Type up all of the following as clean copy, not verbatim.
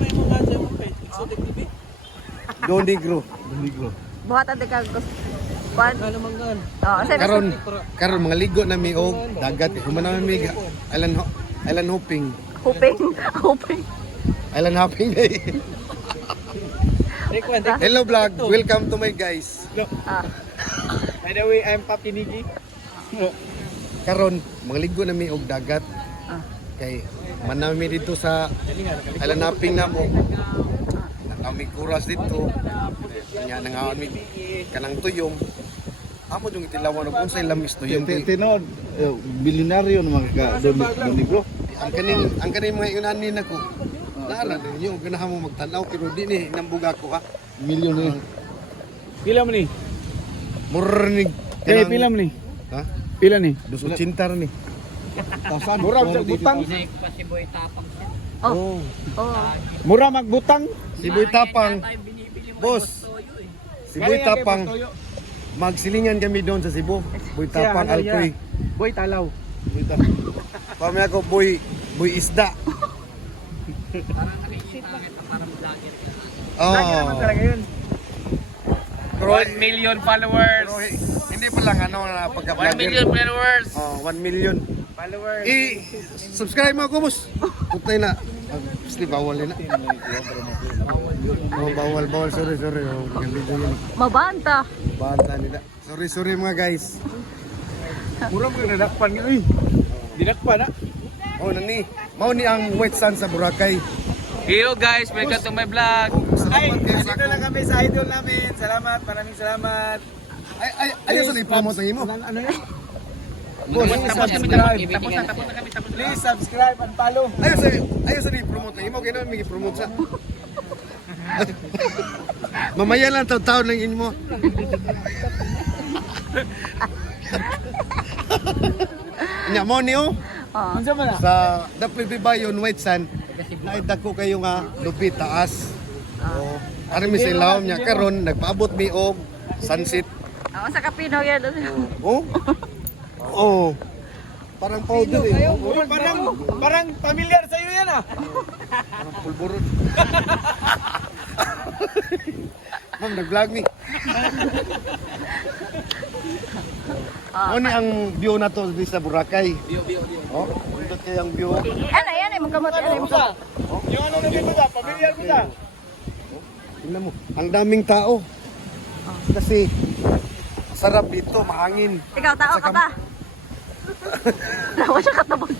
may mga dyan mo kay Exotic TV. Don Negro. Buhat ang dekag kwan. Ano man gan? Oh, sa Karon mga ligo na mi og dagat humana mi island hopping. hoping. Island hopping day. Hello vlog, welcome to my guys. Ah. By the way, I'm Papi Nigi. Karon mga ligo na mi og dagat. Ah. Kay manami dito sa island hopping na mo. Kami kuras dito. Nya nangaami kanang tuyong. Amo yung tilawan og unsay lamis tuyong. Tinod, bilyonaryo naman ka Don Negro. Ang kaning mga yunani nako. Naara din yung ganahan mo magtanaw pero di ni nambuga ko ha. Milyon eh. Pila mo ni? Murnig. Eh, pila mo ni? Ha? Pila ni? 280 ni. Tasan. Mura sa butang. Oh. Oh. Mura magbutang. Si Boy Tapang. Boss. Si Boy Tapang. Magsilingan kami doon sa Cebu. Boy Tapang Alcoy. Boy Talaw. Kami ako Boy Isda. Vlogger naman talaga yun. 1 million followers. Pero hindi pa lang ano na 1 pagka-vlogger. million followers. 1 million. Followers. I-subscribe mo ako, boss. Putay na. Sleep, bawal na. Oh, bawal. Sorry. Oh, video yun. Mabanta. Banta nila. Sorry mga guys. Mura mo yung nadakpan nga. Uy, dinakpan na. Oh, nani. Mao ni ang White Sun sa Boracay. Hello guys, welcome to my vlog. Ay, Salamat kayo sa dito lang kami sa idol namin. Salamat, maraming salamat. ayaw sa i-promote ng imo. Ano yun? Boss, Tapos na kami. Please subscribe and follow. ayaw sa i-promote ng imo. Kaya naman may i-promote sa. Mamaya lang taon lang imo. Nya mo niyo Oh. Unsa man na? sa WP Bayon White Sun. Naida ko kayo nga lupit taas. Oh, ari mi sa ilaw niya karon nagpaabot mi og sunset. Ako sa kapino yan. Oh. Oh. Parang powder eh. Uy, parang familiar sa iyo yan ah. Parang pulburon. Ma'am, nag-vlog ni. Ano ni ang view na to sa Boracay? View. Oh, undot kay ang view. Ano yan ay magkamot. Yung ano na ba? Familiar mo na? Tingnan mo, ang daming tao. Kasi sarap dito, mahangin. Ikaw tao ka ba? Nawa siya katabog.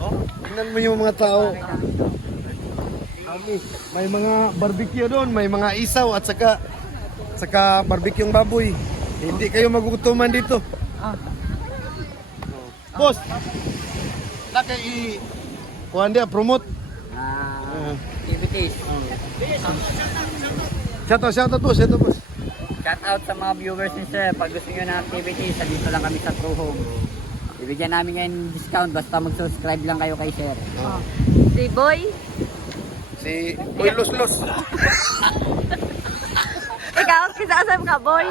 Oh, tingnan mo yung mga tao. May mga barbecue doon, may mga isaw at saka barbecue yung baboy. Hindi kayo magugutuman dito. Ah. Boss, kuhan dia promote. Activities. Shout out boss. Shout out sa mga viewers ni Sir. Pag gusto nyo ng activities, dito lang kami sa True Home. Ibigyan namin ngayon discount basta mag-subscribe lang kayo kay Sir. Oh. Si Boy. Si Boy Los. Ikaw, kisasam ka, Boy.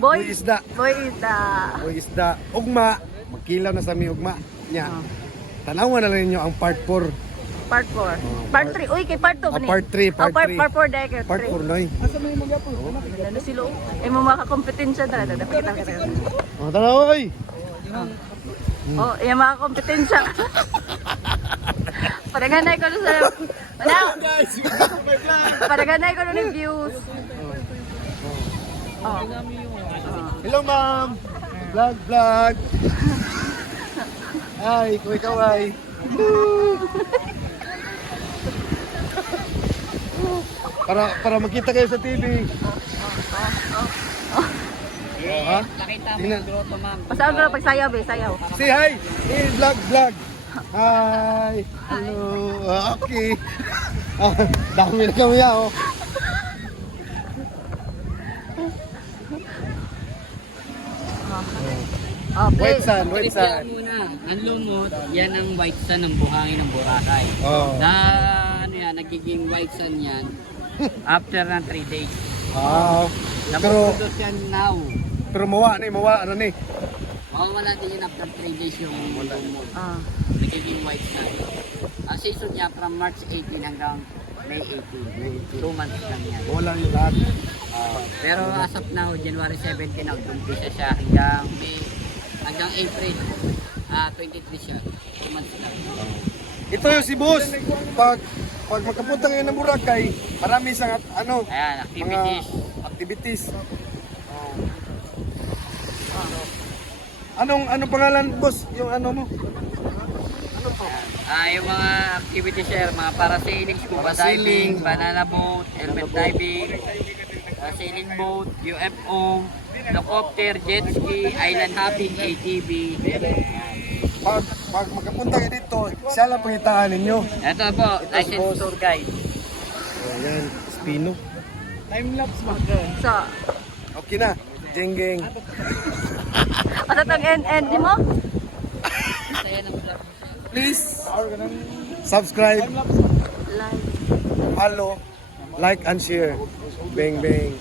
Boy Isda. Boy Isda. Boy Isda. Ugma. Magkilaw na sa mi ugma. Nya. Tanawan na lang ninyo ang part 4. Part 4. Part 3. Uy, kay part 2 ba ni? Part 3. Part 4 dahil kay Part 4 noy. Ano sila? Eh, mo makakompetensya talaga. Dapat kita. Oh, tanaw oy. Oh, yung mga kompetensya. Padaganay ko sa... Padaganay ko ng views. Oh. Hello ma'am. Vlog. Ay, ikaw ay. Para makita kayo sa TV. Ha? Tingnan. Pasaw ko pagsayaw, be, sayaw. Say hi. Hey, vlog. Hi. Hello. Okay. Dami na kami oh. Okay. White Sun. Muna, ang lumot, yan ang white sun ng buhangin ng Boracay. Oh. Na ano yan, nagiging white sun yan after ng 3 days. Wow. Pero Napaprodus yan now. mawa ano ni? Mawawala din yun after 3 days yung lumot. Ah. Nagiging white sun. As season niya from March 18 hanggang May 18. 2 months lang yan. Wala yung lahat. Pero as of now, January 17 nag-umpisa siya hanggang April 23 siya. 2 months lang. Ito yung si boss. Pag magkapunta ngayon ng Boracay, marami sa Ayan, activities. mga activities. Anong pangalan boss? Yung ano mo? Yung mga activities sir, mga parasailing, scuba diving, banana boat, helmet diving, sailing boat, UFO, helicopter, jet ski, island hopping, ATV. Pag magkapunta kayo dito, siya lang pangitaan ninyo. Ito po, licensed tour guide. Ayan, Spino. So, Okay na. Jeng-geng. ano tong end mo? Please, subscribe, Like. follow, like and share. Bang bang.